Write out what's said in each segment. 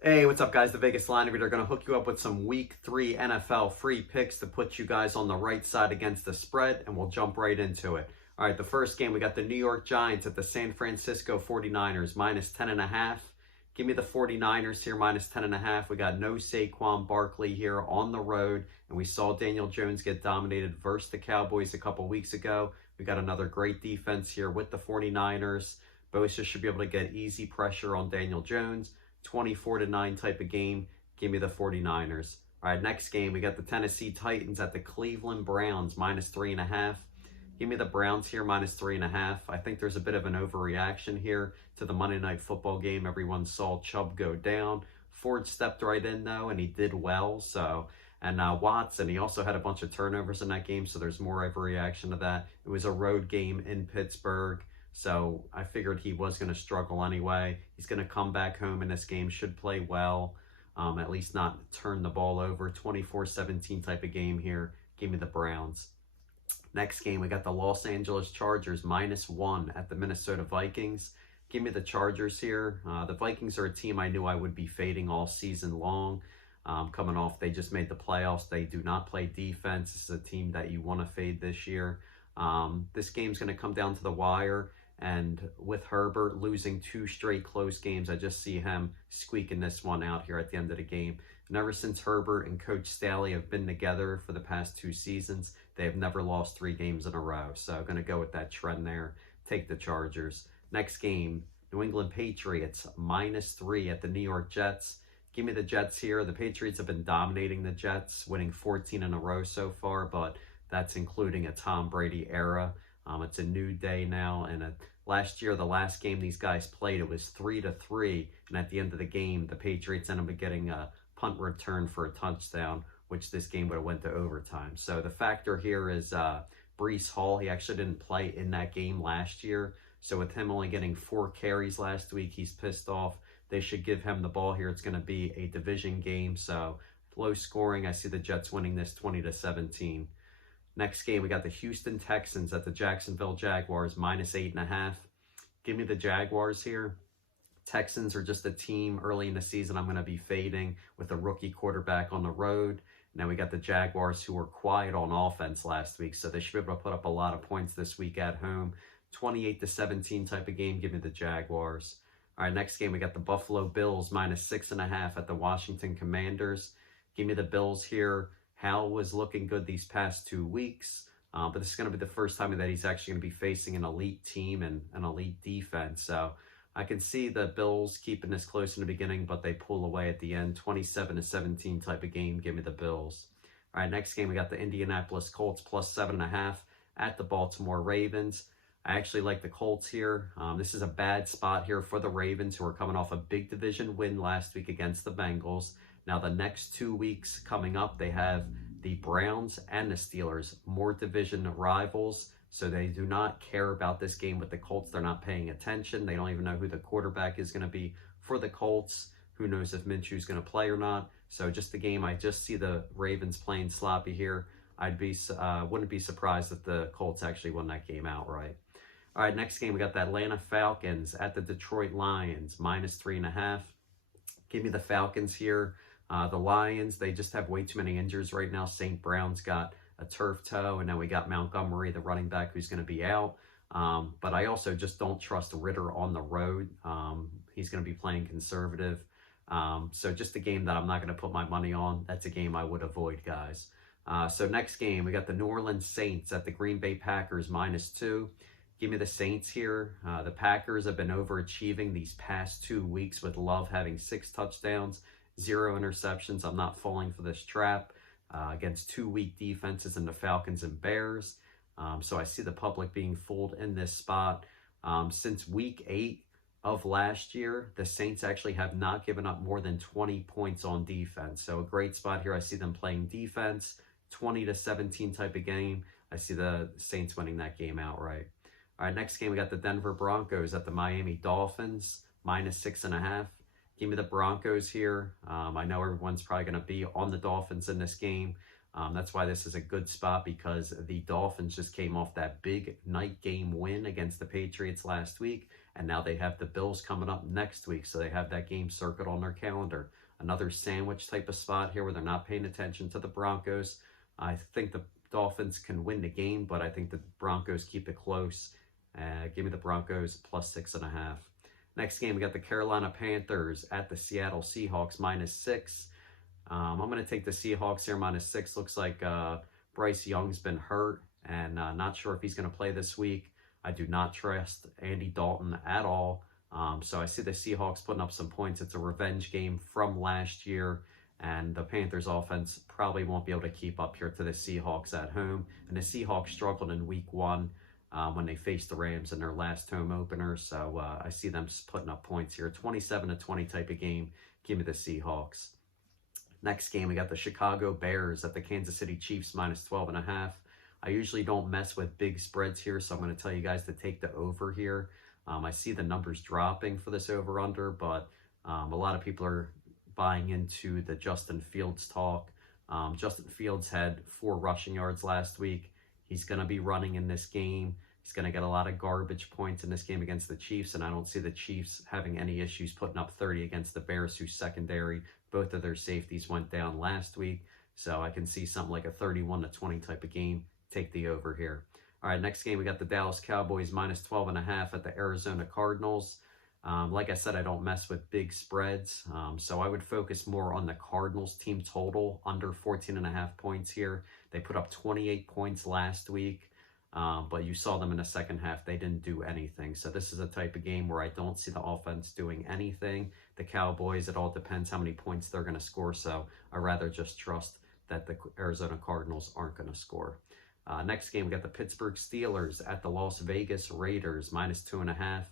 Hey, what's up, guys? The Vegaslinereader are going to hook you up with some Week 3 NFL free picks to put you guys on the right side against the spread, and we'll jump right into it. All right, the first game, we got the New York Giants at the San Francisco 49ers, minus 10.5. Give me the 49ers here, minus 10.5. We got no Saquon Barkley here on the road, and we saw Daniel Jones get dominated versus the Cowboys a couple weeks ago. We got another great defense here with the 49ers. Bosa should be able to get easy pressure on Daniel Jones. 24-9 type of game. Give me the 49ers. All right, next game, we got the Tennessee Titans at the Cleveland Browns, minus 3.5. Give me the Browns here, minus 3.5. I think there's a bit of an overreaction here to the Monday Night Football game. Everyone saw Chubb go down. Ford stepped right in, though, and he did well. And Watson, he also had a bunch of turnovers in that game, so there's more overreaction to that. It was a road game in Pittsburgh. So I figured he was going to struggle anyway. He's going to come back home in this game, should play well, at least not turn the ball over. 24-17 type of game here. Give me the Browns. Next game, we got the Los Angeles Chargers, minus 1 at the Minnesota Vikings. Give me the Chargers here. The Vikings are a team I knew I would be fading all season long. Coming off, they just made the playoffs. They do not play defense. This is a team that you want to fade this year. This game's going to come down to the wire. And with Herbert losing 2 straight close games, I just see him squeaking this one out here at the end of the game. And ever since Herbert and Coach Staley have been together for the past 2 seasons, they have never lost 3 games in a row. So I'm going to go with that trend there. Take the Chargers. Next game, New England Patriots, minus 3 at the New York Jets. Give me the Jets here. The Patriots have been dominating the Jets, winning 14 in a row so far, but that's including a Tom Brady era. It's a new day now, and last year, the last game these guys played, it was 3-3, and at the end of the game, the Patriots ended up getting a punt return for a touchdown, which this game would have went to overtime. So the factor here is Breece Hall. He actually didn't play in that game last year, so with him only getting 4 carries last week, he's pissed off. They should give him the ball here. It's going to be a division game, so low scoring. I see the Jets winning this 20-17. Next game, we got the Houston Texans at the Jacksonville Jaguars, minus 8.5. Give me the Jaguars here. Texans are just a team early in the season I'm going to be fading with a rookie quarterback on the road. Now we got the Jaguars, who were quiet on offense last week, so they should be able to put up a lot of points this week at home. 28-17 type of game. Give me the Jaguars. All right, next game, we got the Buffalo Bills, minus 6.5 at the Washington Commanders. Give me the Bills here. Hal was looking good these past 2 weeks, but this is going to be the first time that he's actually going to be facing an elite team and an elite defense. So I can see the Bills keeping this close in the beginning, but they pull away at the end. 27-17 type of game. Give me the Bills. All right, next game, we got the Indianapolis Colts plus 7.5 at the Baltimore Ravens. I actually like the Colts here. This is a bad spot here for the Ravens, who are coming off a big division win last week against the Bengals. Now, the next 2 weeks coming up, they have the Browns and the Steelers, more division rivals. So they do not care about this game with the Colts. They're not paying attention. They don't even know who the quarterback is going to be for the Colts. Who knows if Minshew's going to play or not. So just the game, I just see the Ravens playing sloppy here. Wouldn't be surprised if the Colts actually won that game outright. All right, next game, we got the Atlanta Falcons at the Detroit Lions, minus 3.5. Give me the Falcons here. The Lions, they just have way too many injuries right now. St. Brown's got a turf toe, and now we got Montgomery, the running back, who's going to be out. But I also just don't trust Ritter on the road. He's going to be playing conservative. So just a game that I'm not going to put my money on. That's a game I would avoid, guys. So next game, we got the New Orleans Saints at the Green Bay Packers, minus 2. Give me the Saints here. The Packers have been overachieving these past 2 weeks with Love having 6 touchdowns. 0 interceptions. I'm not falling for this trap against 2 weak defenses in the Falcons and Bears. So I see the public being fooled in this spot. Since week 8 of last year, the Saints actually have not given up more than 20 points on defense. So a great spot here. I see them playing defense, 20-17 type of game. I see the Saints winning that game outright. All right, next game, we got the Denver Broncos at the Miami Dolphins, minus 6.5. Give me the Broncos here. I know everyone's probably going to be on the Dolphins in this game. That's why this is a good spot, because the Dolphins just came off that big night game win against the Patriots last week, And now they have the Bills coming up next week, so they have that game circled on their calendar. Another sandwich type of spot here where they're not paying attention to the Broncos. I think the Dolphins can win the game, but I think the Broncos keep it close. Give me the Broncos plus 6.5. Next game, we got the Carolina Panthers at the Seattle Seahawks -6. I'm going to take the Seahawks here -6. Looks like Bryce Young's been hurt and not sure if he's going to play this week. I do not trust Andy Dalton at all. So I see the Seahawks putting up some points. It's a revenge game from last year, and the Panthers offense probably won't be able to keep up here to the Seahawks at home. And the Seahawks struggled in week 1 when they faced the Rams in their last home opener. So I see them putting up points here. 27-20 type of game. Give me the Seahawks. Next game, we got the Chicago Bears at the Kansas City Chiefs -12.5. I usually don't mess with big spreads here, so I'm going to tell you guys to take the over here. I see the numbers dropping for this over-under, but a lot of people are buying into the Justin Fields talk. Justin Fields had 4 rushing yards last week. He's going to be running in this game. He's going to get a lot of garbage points in this game against the Chiefs, and I don't see the Chiefs having any issues putting up 30 against the Bears, whose secondary, both of their safeties went down last week. So I can see something like a 31-20 type of game. Take the over here. All right, next game, we got the Dallas Cowboys -12.5 at the Arizona Cardinals. Like I said, I don't mess with big spreads, so I would focus more on the Cardinals team total, under 14.5 points here. They put up 28 points last week, but you saw them in the second half. They didn't do anything. So this is a type of game where I don't see the offense doing anything. The Cowboys, it all depends how many points they're going to score, so I'd rather just trust that the Arizona Cardinals aren't going to score. Next game, we got the Pittsburgh Steelers at the Las Vegas Raiders -2.5.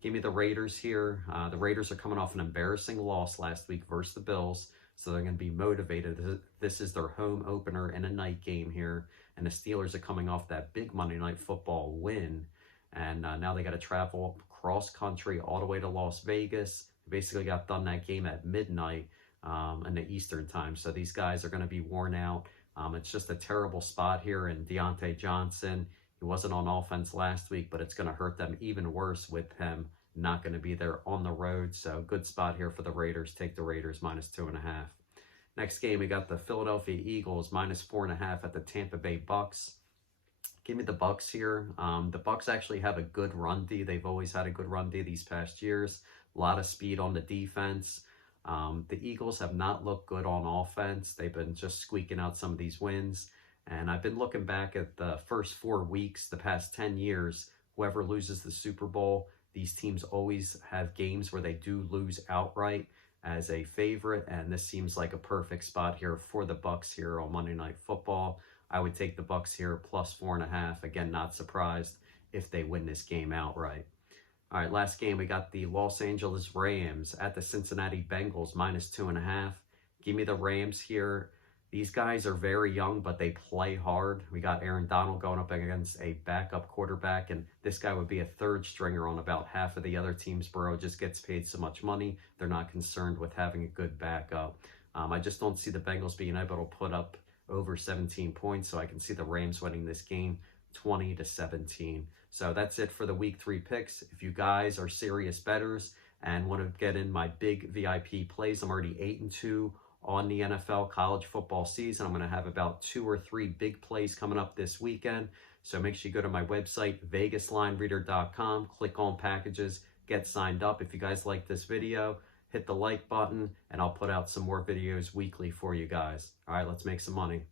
Give me the Raiders here. The Raiders are coming off an embarrassing loss last week versus the Bills, so they're going to be motivated. This is their home opener in a night game here, and the Steelers are coming off that big Monday Night Football win, and now they got to travel cross country all the way to Las Vegas. They basically got done that game at midnight in the Eastern time, so these guys are going to be worn out. It's just a terrible spot here, and Deontay Johnson, he wasn't on offense last week, but it's going to hurt them even worse with him not going to be there on the road. So good spot here for the Raiders. Take the Raiders -2.5. Next game, we got the Philadelphia Eagles -4.5 at the Tampa Bay Bucs. Give me the Bucs here. The Bucs actually have a good run D. They've always had a good run D these past years. A lot of speed on the defense. The Eagles have not looked good on offense. They've been just squeaking out some of these wins. And I've been looking back at the first 4 weeks, the past 10 years, whoever loses the Super Bowl, these teams always have games where they do lose outright as a favorite. And this seems like a perfect spot here for the Bucs here on Monday Night Football. I would take the Bucs here +4.5. Again, not surprised if they win this game outright. All right, last game, we got the Los Angeles Rams at the Cincinnati Bengals -2.5. Give me the Rams here. These guys are very young, but they play hard. We got Aaron Donald going up against a backup quarterback, and this guy would be a third stringer on about half of the other teams. Burrow just gets paid so much money. They're not concerned with having a good backup. I just don't see the Bengals being able to put up over 17 points, so I can see the Rams winning this game 20-17. So that's it for the week 3 picks. If you guys are serious bettors and want to get in my big VIP plays, I'm already 8-2 on the NFL college football season. I'm going to have about 2 or 3 big plays coming up this weekend. So make sure you go to my website, Vegaslinereader.com, click on packages, get signed up. If you guys like this video, hit the like button, and I'll put out some more videos weekly for you guys. All right, let's make some money.